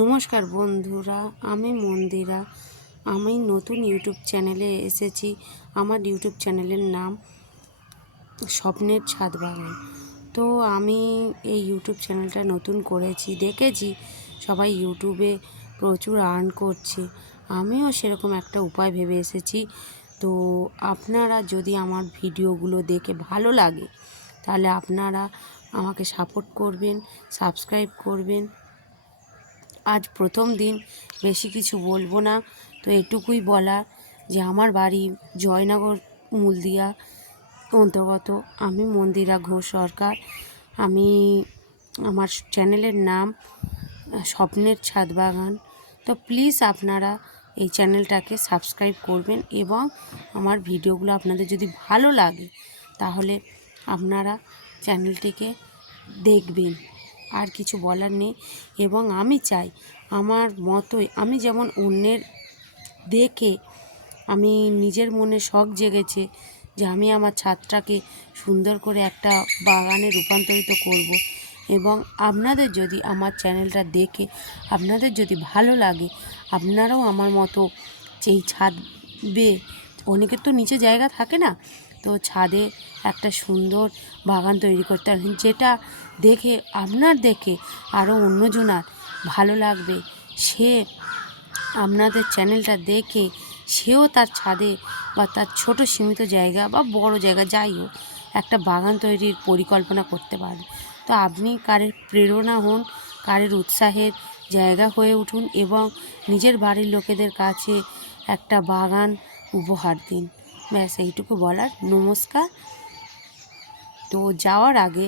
নমস্কার বন্ধুরা, আমি মন্দিরা। আমি নতুন ইউটিউব চ্যানেলে এসেছি। আমার ইউটিউব চ্যানেলের নাম স্বপ্নের ছাদ বাগান। তো আমি এই ইউটিউব চ্যানেলটা নতুন করেছি, দেখেছি সবাই ইউটিউবে প্রচুর আর্ন করছে, আমিও সেরকম একটা উপায় ভেবে এসেছি। তো আপনারা যদি আমার ভিডিওগুলো দেখে ভালো লাগে তাহলে আপনারা আমাকে সাপোর্ট করবেন, সাবস্ক্রাইব করবেন। আজ প্রথম দিন, বেশি কিছু বলবো না। তো এটুকুই বলা যে আমার বাড়ি জয়নগর মুলদিয়া অন্তর্গত। আমি মন্দিরা ঘোষ সরকার। আমার চ্যানেলের নাম স্বপ্নের ছাদ বাগান। তো প্লিজ আপনারা এই চ্যানেলটাকে সাবস্ক্রাইব করবেন এবং আমার ভিডিওগুলো আপনাদের যদি ভালো লাগে তাহলে আপনারা চ্যানেলটিকে দেখবেন। আর কিছু বলার নেই। এবং আমি চাই আমার মতোই, আমি যেমন অন্যের দেখে আমি নিজের মনে শখ জেগেছে যে আমি আমার ছাদটাকে সুন্দর করে একটা বাগানে রূপান্তরিত করব। এবং আপনাদের যদি আমার চ্যানেলটা দেখে আপনাদের যদি ভালো লাগে, আপনারাও আমার মতো এই ছাদে, অনেকের তো নিচে জায়গা থাকে না, তো ছাদে একটা সুন্দর বাগান তৈরি করতে পারেন, যেটা দেখে দেখে আরও অন্যজনার ভালো লাগবে। সে আপনাদের চ্যানেলটা দেখে সেও তার ছাদে বা তার ছোট সীমিত জায়গা বা বড় জায়গা যাই হোক একটা বাগান তৈরির পরিকল্পনা করতে পারে। তো আপনি কারের প্রেরণা হন, কারের উৎসাহের জায়গা হয়ে উঠুন এবং নিজের বাড়ির লোকেদের কাছে একটা বাগান উপহার দিন। ব্যাস এইটুকু বলার। নমস্কার। তো যাওয়ার আগে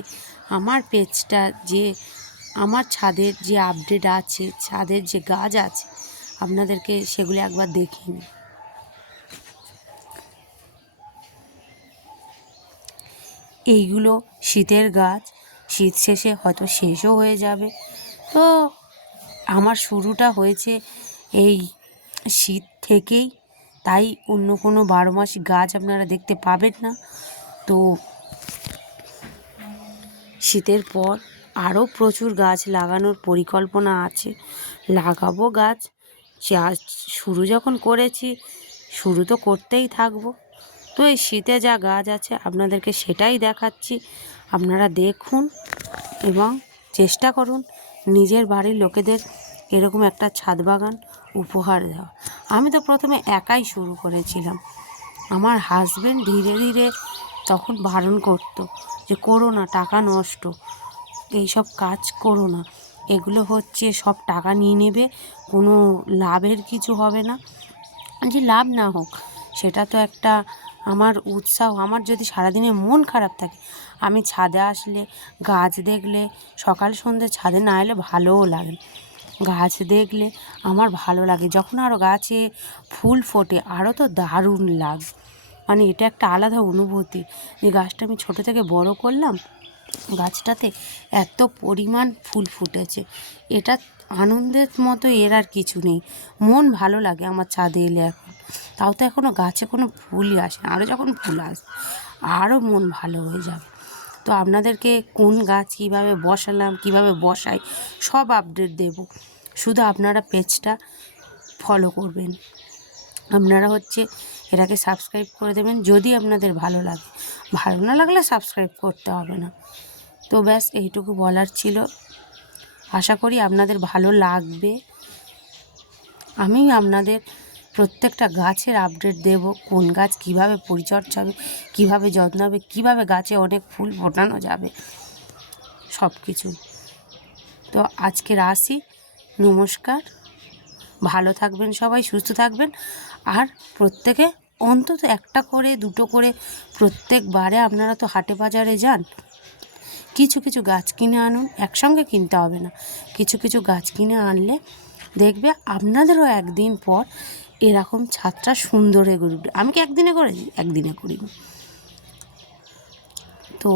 আমার পেজটা, যে আমার ছাদের যে আপডেট আছে, ছাদের যে গাছ আছে, আপনাদেরকে সেগুলি একবার দেখিয়ে নিই। এইগুলো শীতের গাছ, শীত শেষে হয়তো শেষও হয়ে যাবে। তো আমার শুরুটা হয়েছে এই শীত থেকেই, তাই অন্য কোনো 12 মাসি গাছ আপনারা দেখতে পাবেন না। তো শীতের পর আরও প্রচুর গাছ লাগানোর পরিকল্পনা আছে, লাগাবো গাছ। শুরু যখন করেছি, শুরু তো করতেই থাকবো। তো এই শীতে যা গাছ আছে আপনাদেরকে সেটাই দেখাচ্ছি, আপনারা দেখুন এবং চেষ্টা করুন নিজের বাড়ির লোকেদের এরকম একটা ছাদ বাগান উপহার দেওয়া। আমি তো প্রথমে একাই শুরু করেছিলাম, আমার হাজব্যান্ড ধীরে ধীরে তখন বারণ করতো যে করো না, টাকা নষ্ট, এইসব কাজ করো না, এগুলো হচ্ছে সব টাকা নিয়ে নেবে, কোনো লাভের কিছু হবে না। যে লাভ না হোক, সেটা তো একটা আমার উৎসাহ। আমার যদি সারাদিনে মন খারাপ থাকে, আমি ছাদে আসলে, গাছ দেখলে, সকাল সন্ধ্যে ছাদে না এলে ভালোও লাগে, গাছ দেখলে আমার ভালো লাগে। যখন আরও গাছে ফুল ফোটে আরও তো দারুণ লাগে, মানে এটা একটা আলাদা অনুভূতি যে গাছটা আমি ছোটো থেকে বড় করলাম, গাছটাতে এত পরিমাণ ফুল ফুটেছে, এটা আনন্দের মতো এর আর কিছু নেই। মন ভালো লাগে আমার ছাদে এলে। এখন তাও তো এখনও গাছে কোনো ফুলই আসে না, আরও যখন ফুল আসবে আরও মন ভালো হয়ে যাবে। তো আপনাদেরকে কোন গাছ কীভাবে বসালাম, কীভাবে বসাই, সব আপডেট দেব। শুধু আপনারা পেজটা ফলো করবেন, আপনারা এটাকে সাবস্ক্রাইব করে দেবেন যদি আপনাদের ভালো লাগে। ভালো না লাগলে সাবস্ক্রাইব করতে হবে না। তো ব্যাস এইটুকু বলার ছিল, আশা করি আপনাদের ভালো লাগবে। আমি আপনাদের প্রত্যেকটা গাছের আপডেট দেব, কোন গাছ কীভাবে পরিচর্যা হবে, কীভাবে যত্ন হবে, কীভাবে গাছে অনেক ফুল ফোটানো যাবে, সব কিছু। তো আজকের আসি, নমস্কার, ভালো থাকবেন সবাই, সুস্থ থাকবেন। আর প্রত্যেকে অন্তত একটা করে, দুটো করে প্রত্যেকবারে, আপনারা তো হাটে বাজারে যান, কিছু কিছু গাছ কিনে আনুন, একসঙ্গে কিনতে হবে না, কিছু কিছু গাছ কিনে আনলে দেখবে আপনাদেরও একদিন পর এরকম ছাদটা সুন্দর হয়ে উঠবে। আমি কি একদিনে করেছি? একদিনে করিনি। তো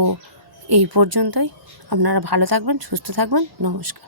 এই পর্যন্তই, আপনারা ভালো থাকবেন, সুস্থ থাকবেন, নমস্কার।